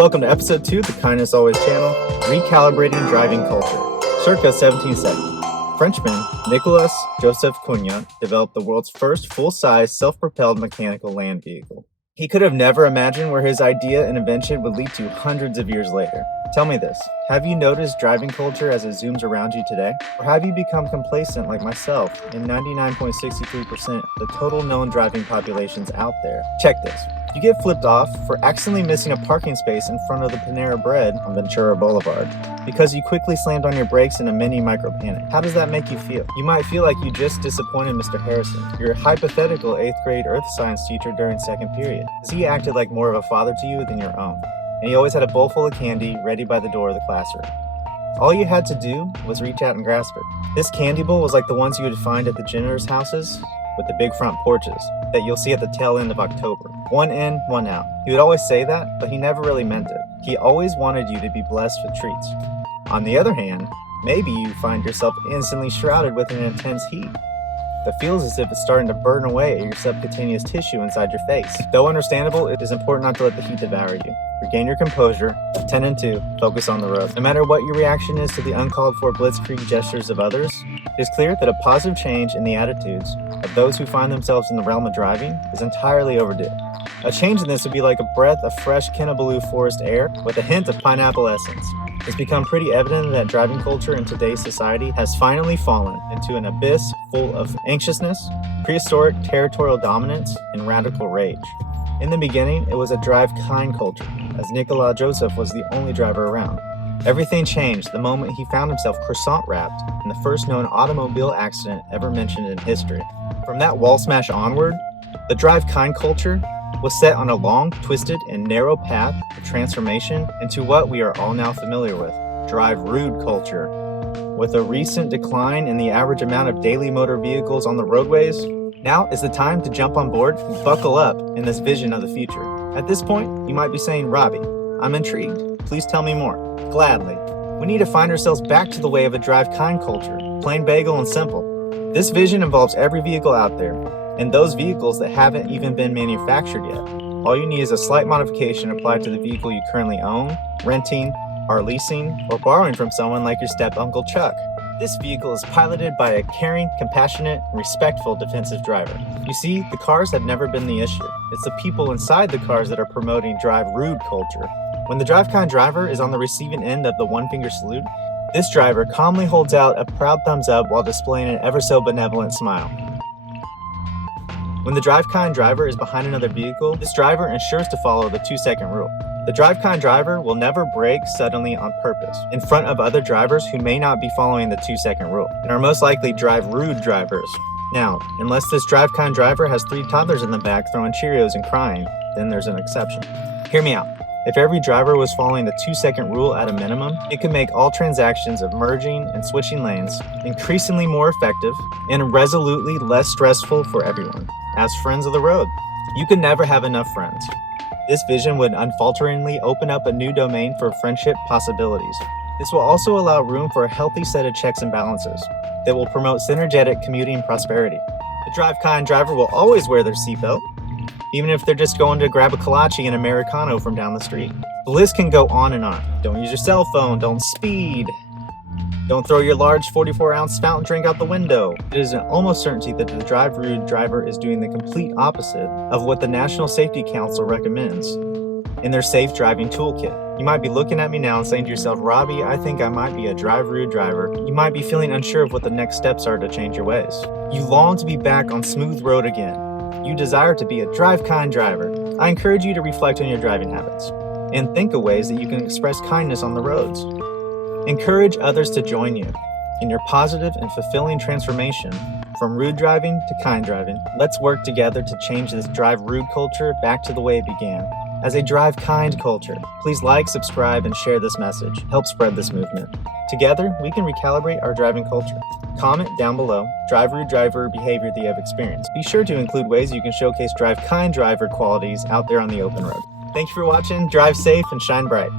Welcome to episode 2 of the Kindnessalways channel, Recalibrating Driving Culture. Circa 1770, Frenchman Nicolas Joseph Cugnot developed the world's first full-size self-propelled mechanical land vehicle. He could have never imagined where his idea and invention would lead to hundreds of years later. Tell me this, have you noticed driving culture as it zooms around you today? Or have you become complacent like myself in 99.63% of the total known driving populations out there? Check this. You get flipped off for accidentally missing a parking space in front of the Panera Bread on Ventura Boulevard because you quickly slammed on your brakes in a mini micro panic. How does that make you feel? You might feel like you just disappointed Mr. Harrison, your hypothetical 8th grade earth science teacher during second period, because he acted like more of a father to you than your own. And he always had a bowl full of candy ready by the door of the classroom. All you had to do was reach out and grasp it. This candy bowl was like the ones you would find at the janitors' houses with the big front porches that you'll see at the tail end of October. One in, one out. He would always say that, but he never really meant it. He always wanted you to be blessed with treats. On the other hand, maybe you find yourself instantly shrouded with an intense heat that feels as if it's starting to burn away at your subcutaneous tissue inside your face. Though understandable, it is important not to let the heat devour you. Regain your composure, 10 and 2, focus on the road. No matter what your reaction is to the uncalled for blitzkrieg gestures of others, it is clear that a positive change in the attitudes of those who find themselves in the realm of driving is entirely overdue. A change in this would be like a breath of fresh Kinnabaloo forest air with a hint of pineapple essence. It's become pretty evident that driving culture in today's society has finally fallen into an abyss full of anxiousness, prehistoric territorial dominance, and radical rage. In the beginning, it was a drive-kind culture, as Nicolas Joseph was the only driver around. Everything changed the moment he found himself croissant-wrapped in the first known automobile accident ever mentioned in history. From that wall smash onward, the drive-kind culture was set on a long, twisted, and narrow path of transformation into what we are all now familiar with, drive-rude culture. With a recent decline in the average amount of daily motor vehicles on the roadways, now is the time to jump on board and buckle up in this vision of the future. At this point, you might be saying, Robbie, I'm intrigued. Please tell me more. Gladly. We need to find ourselves back to the way of a drive-kind culture, plain bagel and simple. This vision involves every vehicle out there, and those vehicles that haven't even been manufactured yet. All you need is a slight modification applied to the vehicle you currently own, renting, are leasing, or borrowing from someone like your step-uncle Chuck. This vehicle is piloted by a caring, compassionate, and respectful defensive driver. You see, the cars have never been the issue. It's the people inside the cars that are promoting drive-rude culture. When the drive-kind-driver is on the receiving end of the one-finger salute, this driver calmly holds out a proud thumbs up while displaying an ever-so-benevolent smile. When the drive-kind-driver is behind another vehicle, this driver ensures to follow the 2-second rule. The drive-kind-driver will never brake suddenly on purpose in front of other drivers who may not be following the 2-second rule and are most likely drive-rude drivers. Now, unless this drive-kind-driver has 3 toddlers in the back throwing Cheerios and crying, then there's an exception. Hear me out. If every driver was following the 2-second rule at a minimum, it could make all transactions of merging and switching lanes increasingly more effective and resolutely less stressful for everyone. As friends of the road, you can never have enough friends. This vision would unfalteringly open up a new domain for friendship possibilities. This will also allow room for a healthy set of checks and balances that will promote synergetic commuting prosperity. The drive-kind driver will always wear their seatbelt, even if they're just going to grab a kolache and Americano from down the street. The list can go on and on. Don't use your cell phone, don't speed, don't throw your large 44-ounce fountain drink out the window. It is an almost certainty that the drive-rude driver is doing the complete opposite of what the National Safety Council recommends in their safe driving toolkit. You might be looking at me now and saying to yourself, Robbie, I think I might be a drive-rude driver. You might be feeling unsure of what the next steps are to change your ways. You long to be back on smooth road again. You desire to be a drive-kind driver. I encourage you to reflect on your driving habits and think of ways that you can express kindness on the roads. Encourage others to join you in your positive and fulfilling transformation from rude driving to kind driving. Let's work together to change this drive-rude culture back to the way it began, as a drive-kind culture. Please like, subscribe, and share this message. Help spread this movement. Together, we can recalibrate our driving culture. Comment down below drive-rude driver behavior that you have experienced. Be sure to include ways you can showcase drive-kind driver qualities out there on the open road. Thank you for watching. Drive safe and shine bright.